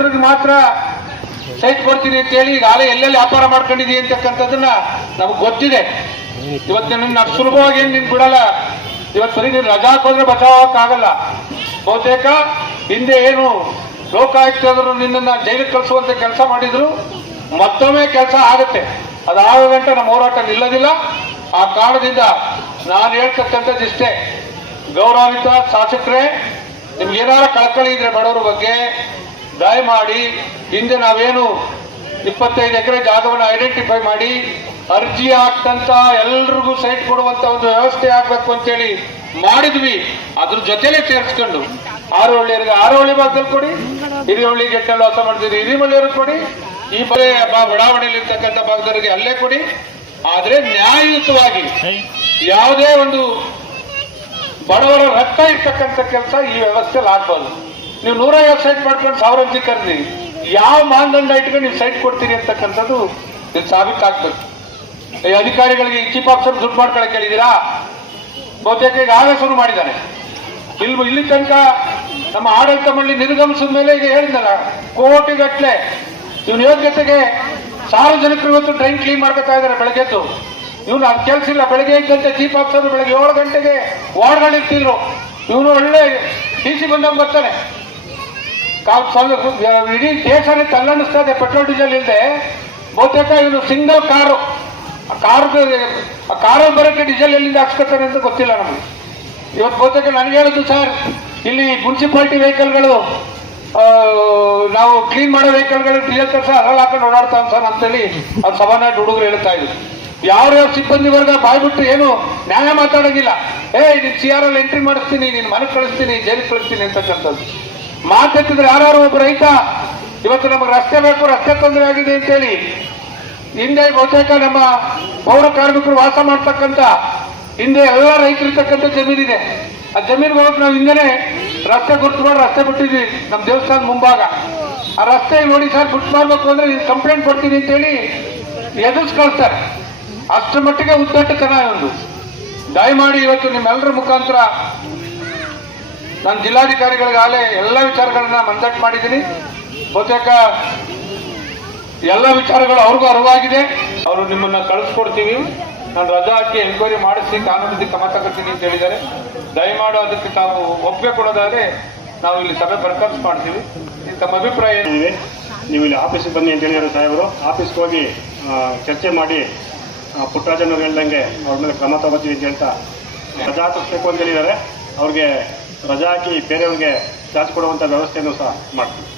ಹೆಸರಿಗೆ ಮಾತ್ರ ಸೈಟ್ ಕೊಡ್ತೀನಿ ಅಂತ ಹೇಳಿ ಈಗಾಗಲೇ ಎಲ್ಲೆಲ್ಲಿ ವ್ಯಾಪಾರ ಮಾಡ್ಕೊಂಡಿದೀವಿ ಅಂತಕ್ಕಂಥದ್ದನ್ನ ನಮ್ಗೆ ಗೊತ್ತಿದೆ. ಇವತ್ತು ನಿನ್ನ ಸುಲಭವಾಗಿ ಏನು ನಿನ್ ಬಿಡಲ್ಲ. ಇವತ್ತು ಬರೀ ನೀನು ರಜಾ ಹಾಕೋದ್ರೆ ಬಚಾವಕ್ಕಾಗಲ್ಲ. ಬಹುತೇಕ ಹಿಂದೆ ಏನು ಲೋಕಾಯುಕ್ತರು ನಿನ್ನನ್ನು ಜೈಲಿಗೆ ಕಳಿಸುವಂತ ಕೆಲಸ ಮಾಡಿದ್ರು, ಮತ್ತೊಮ್ಮೆ ಕೆಲಸ ಆಗುತ್ತೆ. ಅದಾದ ಗಂಟೆ ನಮ್ಮ ಹೋರಾಟ ನಿಲ್ಲೋದಿಲ್ಲ. ಆ ಕಾರಣದಿಂದ ನಾನು ಹೇಳ್ತಕ್ಕಂಥದ್ದು ಇಷ್ಟೇ, ಗೌರವಿತ ಶಾಸಕರೇ, ನಿಮ್ಗೇನಾರ ಕಳಕಳಿ ಇದ್ರೆ ಬಡವರ ಬಗ್ಗೆ ದಯಮಾಡಿ ಹಿಂದೆ ನಾವೇನು 25 ಎಕರೆ ಜಾಗವನ್ನು ಐಡೆಂಟಿಫೈ ಮಾಡಿ ಅರ್ಜಿ ಹಾಕ್ತಂತ ಎಲ್ರಿಗೂ ಸೈಟ್ ಕೊಡುವಂತ ಒಂದು ವ್ಯವಸ್ಥೆ ಆಗ್ಬೇಕು ಅಂತೇಳಿ ಮಾಡಿದ್ವಿ. ಅದ್ರ ಜೊತೆಲೆ ಸೇರಿಸ್ಕೊಂಡು ಆರೋಳಿಯರಿಗೆ ಆರೋಳಿ ಭಾಗದಲ್ಲಿ ಕೊಡಿ, ಹಿರಿಯಳ್ಳಿ ಗೆಟ್ಟಲ್ಲಿ ವಾಸ ಮಾಡ್ತಿದ್ರು ಹಿರಿಮಳ್ಳಿಯವ್ರಿಗೆ ಕೊಡಿ, ಈ ಬಡಾವಣೆಯಲ್ಲಿ ಇರ್ತಕ್ಕಂಥ ಭಾಗದವರಿಗೆ ಅಲ್ಲೇ ಕೊಡಿ. ಆದ್ರೆ ನ್ಯಾಯಯುತವಾಗಿ ಯಾವುದೇ ಒಂದು ಬಡವರ ರಕ್ತ ಇರ್ತಕ್ಕಂಥ ಕೆಲಸ ಈ ವ್ಯವಸ್ಥೆಯಲ್ಲಿ ಆಗ್ಬೋದು. ನೀವು 150 ಸೈಟ್ ಮಾಡ್ಕೊಂಡು 1000 ಅರ್ಜಿ ಕರೆದಿ ಯಾವ ಮಾನದಂಡ ಇಟ್ಕೊಂಡು ನೀವು ಸೈಟ್ ಕೊಡ್ತೀರಿ ಅಂತಕ್ಕಂಥದ್ದು ಇದು ಸಾಬೀತಾಗ್ಬೇಕು. ಈ ಅಧಿಕಾರಿಗಳಿಗೆ ಚೀಫ್ ಆಫೀಸರ್ ದುಡ್ಡು ಮಾಡ್ಕೊಳಕ್ಕೆ ಹೇಳಿದ್ದೀರಾ? ಬಹುತೇಕ ಈಗ ಆಗಲೇ ಶುರು ಮಾಡಿದ್ದಾನೆ. ಇಲ್ಲಿ ತನಕ ನಮ್ಮ ಆಡಳಿತ ಮಂಡಳಿ ನಿರ್ಗಮಿಸಿದ ಮೇಲೆ ಈಗ ಹೇಳಿದ್ನಲ್ಲ, ಕೋಟಿಗಟ್ಟಲೆ ಇವನ ಯೋಗ್ಯತೆಗೆ ಸಾರ್ವಜನಿಕರು ಇವತ್ತು ಟ್ರೈನ್ ಕ್ಲೀನ್ ಮಾಡ್ಕೊತಾ ಇದ್ದಾರೆ ಬೆಳಗ್ಗೆದ್ದು. ಇವನು ಅದು ಕೆಲಸ ಇಲ್ಲ. ಬೆಳಗ್ಗೆ ಇದ್ದಂತೆ ಚೀಫ್ ಆಫೀಸರ್ ಬೆಳಗ್ಗೆ 7 ಗಂಟೆಗೆ ವಾರ್ಡ್ಗಳಿರ್ತಿದ್ರು. ಇವನು ಒಳ್ಳೆ ಟಿಸಿ ಬಂದಂಗೆ ಬರ್ತಾನೆ. ಇಡೀ ದೇಶನೇ ತಲ್ಲಣಿಸ್ತಾ ಇದೆ ಪೆಟ್ರೋಲ್ ಡೀಸೆಲ್ ಇಲ್ಲದೆ. ಬಹುತೇಕ ಇವನು ಸಿಂಗಲ್ ಕಾರಲ್ಲಿ ಬರೋಕ್ಕೆ ಡೀಸೆಲ್ ಎಲ್ಲಿಂದ ಹಾಕ್ಸ್ಕೊತಾನೆ ಅಂತ ಗೊತ್ತಿಲ್ಲ ನಮಗೆ. ಇವತ್ತು ಬಹುತೇಕ ನನಗೆ ಹೇಳುದು, ಸರ್ ಇಲ್ಲಿ ಮುನ್ಸಿಪಾಲಿಟಿ ವೆಹಿಕಲ್ಗಳು ನಾವು ಕ್ಲೀನ್ ಮಾಡೋ ವೆಹಿಕಲ್ಗಳು ಡೀಸೆಲ್ ತರಿಸ ಅದ್ರಲ್ಲಿ ಹಾಕೊಂಡು ಓಡಾಡ್ತಾವ ಸರ್ ಅಂತೇಳಿ ಅದು ಸಭಾನಾಡ್ ಹುಡುಗರು ಹೇಳ್ತಾ ಇದ್ರು. ಯಾವ್ಯಾವ ಸಿಬ್ಬಂದಿ ವರ್ಗ ಬಾಯ್ಬಿಟ್ಟು ಏನು ನ್ಯಾಯ ಮಾತಾಡೋಂಗಿಲ್ಲ. ನೀನು CR ಎಂಟ್ರಿ ಮಾಡಿಸ್ತೀನಿ, ನೀನು ಮನೆಗೆ ಕಳಿಸ್ತೀನಿ, ಜೈಲಿಗೆ ಕಳಿಸ್ತೀನಿ ಅಂತಕ್ಕಂಥದ್ದು ಮಾತೆತ್ತಿದ್ರೆ ಯಾರು ಒಬ್ಬ ರೈತ ಇವತ್ತು ನಮಗೆ ರಸ್ತೆ ಬೇಕು, ರಸ್ತೆ ತೊಂದರೆ ಆಗಿದೆ ಅಂತೇಳಿ ಹಿಂದೆ ಬಹುತೇಕ ನಮ್ಮ ಪೌರ ಕಾರ್ಮಿಕರು ವಾಸ ಮಾಡ್ತಕ್ಕಂಥ ಹಿಂದೆ ಎಲ್ಲ ರೈತರಿರ್ತಕ್ಕಂಥ ಜಮೀನಿದೆ. ಆ ಜಮೀನಿಗೆ ಹೋಗಕ್ಕೆ ನಾವು ಹಿಂದೆನೆ ರಸ್ತೆ ಗುರ್ತು ಮಾಡಿ ರಸ್ತೆ ಬಿಟ್ಟಿದ್ವಿ ನಮ್ಮ ದೇವಸ್ಥಾನದ ಮುಂಭಾಗ. ಆ ರಸ್ತೆ ನೋಡಿ ಸರ್ ಗುರ್ತು ಮಾಡ್ಬೇಕು ಅಂದ್ರೆ ನೀನು ಕಂಪ್ಲೇಂಟ್ ಕೊಡ್ತೀನಿ ಅಂತೇಳಿ ಎದುರಿಸಿ ಕಳಿಸ್ತಾರೆ. ಅಷ್ಟರ ಮಟ್ಟಿಗೆ ಉದ್ದಟತನ ಒಂದು. ದಯಮಾಡಿ ಇವತ್ತು ನಿಮ್ಮೆಲ್ಲರ ಮುಖಾಂತರ ನಾನು ಜಿಲ್ಲಾಧಿಕಾರಿಗಳಿಗಾಗಲೇ ಎಲ್ಲ ವಿಚಾರಗಳನ್ನ ಮಂದಟ್ಟು ಮಾಡಿದ್ದೀನಿ. ಬಹುತೇಕ ಎಲ್ಲ ವಿಚಾರಗಳು ಅವ್ರಿಗೂ ಅರಿವಾಗಿದೆ. ಅವರು ನಿಮ್ಮನ್ನ ಕಳಿಸ್ಕೊಡ್ತೀವಿ, ನಾನು ರಜಾ ಹಾಕಿ ಎನ್ಕ್ವೈರಿ ಮಾಡಿಸಿ ಕಾನೂನಿಗೆ ಕ್ರಮ ತಗೋತೀನಿ ಅಂತ ಹೇಳಿದ್ದಾರೆ. ದಯಮಾಡಿ ಅದಕ್ಕೆ ತಾವು ಒಪ್ಪಿಗೆ ಕೊಡೋದಾದ್ರೆ ನಾವು ಇಲ್ಲಿ ಸಭೆ ಬರ್ಕನ್ಸ್ ಮಾಡ್ತೀವಿ. ತಮ್ಮ ಅಭಿಪ್ರಾಯ ಏನಿದೆ? ನೀವು ಇಲ್ಲಿ ಆಫೀಸಿಗೆ ಬನ್ನಿ ಅಂತ ಹೇಳಿದ್ರು ಸಾಹೇಬರು. ಆಫೀಸ್ಗೆ ಹೋಗಿ ಚರ್ಚೆ ಮಾಡಿ ಪುಟ್ಟರಾಜನವ್ರು ಹೇಳ್ದಂಗೆ ಅವ್ರ ಮೇಲೆ ಕ್ರಮ ತಗೋತೀವಿ ಅಂತ ಹೇಳ್ತಾ ರಜಾ ಹಾಕಿಸ್ಬೇಕು ಅಂತ ಹೇಳಿದ್ದಾರೆ. ಅವ್ರಿಗೆ ರಜಾ ಹಾಕಿ ಬೇರೆಯವ್ರಿಗೆ ಚಾರ್ಜ್ ಕೊಡುವಂಥ ವ್ಯವಸ್ಥೆಯನ್ನು ಸಹ ಮಾಡ್ತೀವಿ.